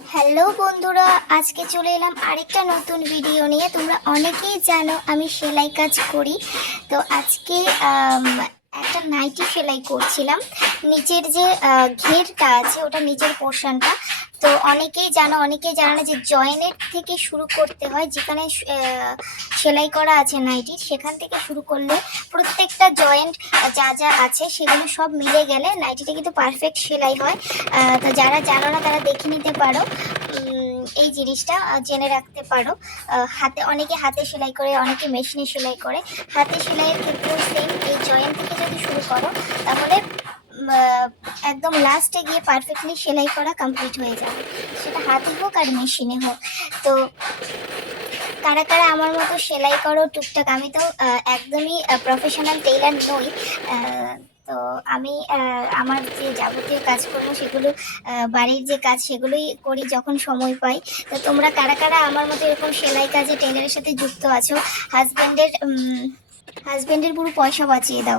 Hello বন্ধুরা, আজকে চলে এলাম আরেকটা নতুন ভিডিও নিয়ে। তোমরা অনেকেই জানো আমি সেলাই কাজ করি। তো আজকে একটা নাইটি সেলাই করছিলাম। নিচের যে ঘেরটা আছে ওটা নিচের পোর্শনটা। তো অনেকেই জানো না যে জয়েন্টের থেকে শুরু করতে হয়। যেখানে সেলাই করা আছে নাইটির, সেখান থেকে শুরু করলে প্রত্যেকটা জয়েন্ট যা যা আছে সেগুলো সব মিলে গেলে নাইটিটা কিন্তু পারফেক্ট সেলাই হয়। তো যারা জানো না তারা দেখে নিতে পারো, এই জিনিসটা জেনে রাখতে পারো। অনেকে হাতে সেলাই করে, অনেকে মেশিনে সেলাই করে। হাতে সেলাইয়ের ক্ষেত্রেও সেম, এই জয়েন্ট থেকে যদি শুরু করো তাহলে একদম লাস্টে গিয়ে পারফেক্টলি সেলাই করা কমপ্লিট হয়ে যাবে, সেটা হাতে হোক আর মেশিনে হোক। তো কারা কারা আমার মতো সেলাই করো টুকটাক? আমি তো একদমই প্রফেশনাল টেইলার নই। তো আমি আমার যে যাবতীয় কাজকর্ম সেগুলো, বাড়ির যে কাজ সেগুলোই করি যখন সময় পাই। তো তোমরা কারা কারা আমার মতো এরকম সেলাই কাজে টেইলারের সাথে যুক্ত আছো? হাজব্যান্ডের পুরো পয়সা বাঁচিয়ে দাও।